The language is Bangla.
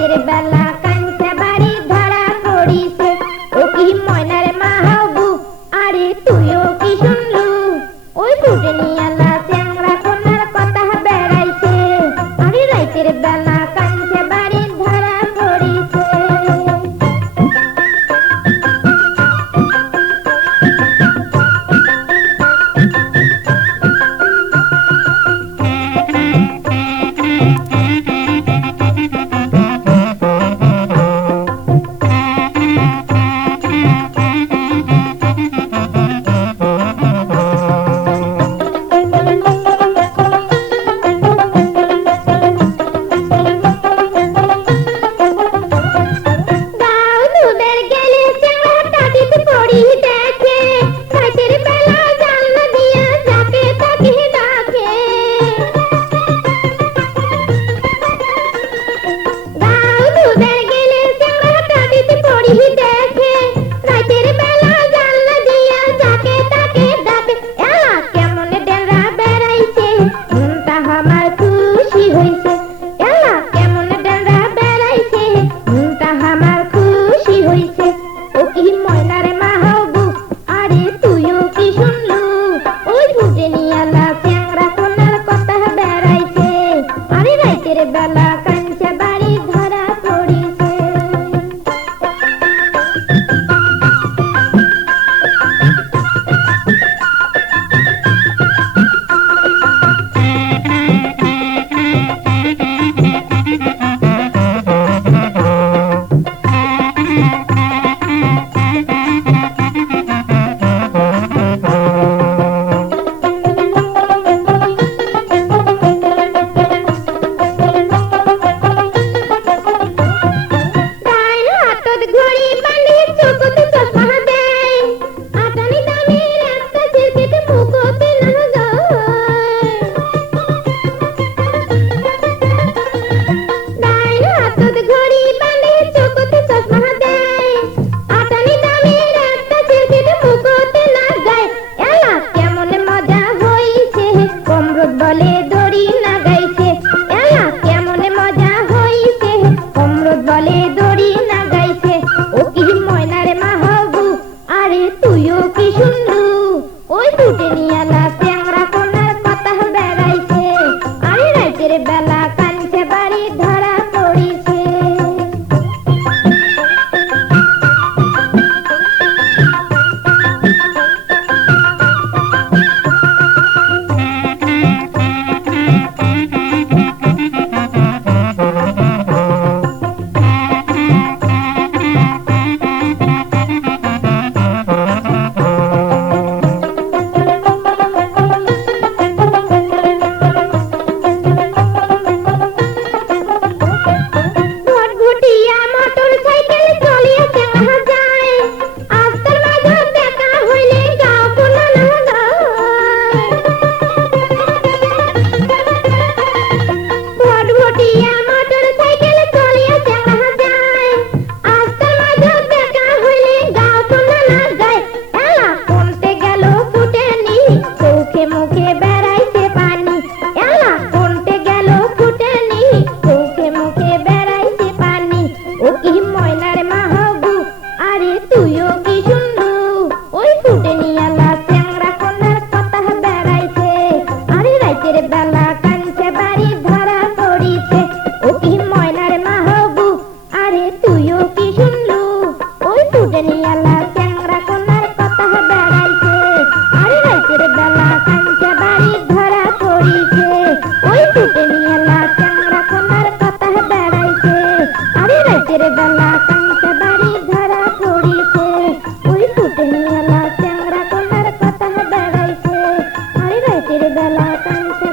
রাতের বেলা কাঞ্চা বাড়ি ধরা পড়িছে ও কি ময়নার মা হবু আরে তুইও কি শুনলু ওই ফুটে নিয়ালা চ্যাংড়া কোনার কথা বেড়াইছে আরে রাতের বেলা কাঞ্চা বাড়ি ধরা পড়িছে বেলা কাঞ্চা বাড়ি ধরা পড়িছে বলে দড়ি না গাইছে এলা কেমন মজা হইছে অমৃত বলে দড়ি না গাইছে ও কি ময়নার মা হবু আরে তুইও কি শুনলু ওই ফুটে নিয়ালা চ্যাংড়া কোনার কথা বেড়াইছে আরে রাতের বেলা কাঞ্চা বাড়ি ধরা পড়িছে বেলা কাঞ্চা বাড়ি ধরা পড়িছে ও কি ময়নার মা হবু আরে তুইও কি শুনলু ওই ফুটে নিয়ালা চ্যাংড়া কোনার কথা বেড়াইছে আরে রাতের বেলা কাঞ্চা বাড়ি ধরা পড়িছে ওই ফুটে নিয়ালা চ্যাংড়া কোনার কথা বেড়াইছে আরে রাতের বেলা কাঞ্চা বাড়ি ধরা পড়িছে ওই ফুটে নিয়ালা চ্যাংড়া কোনার কথা বেড়াইছে আরে রাতের বেলা কাঞ্চা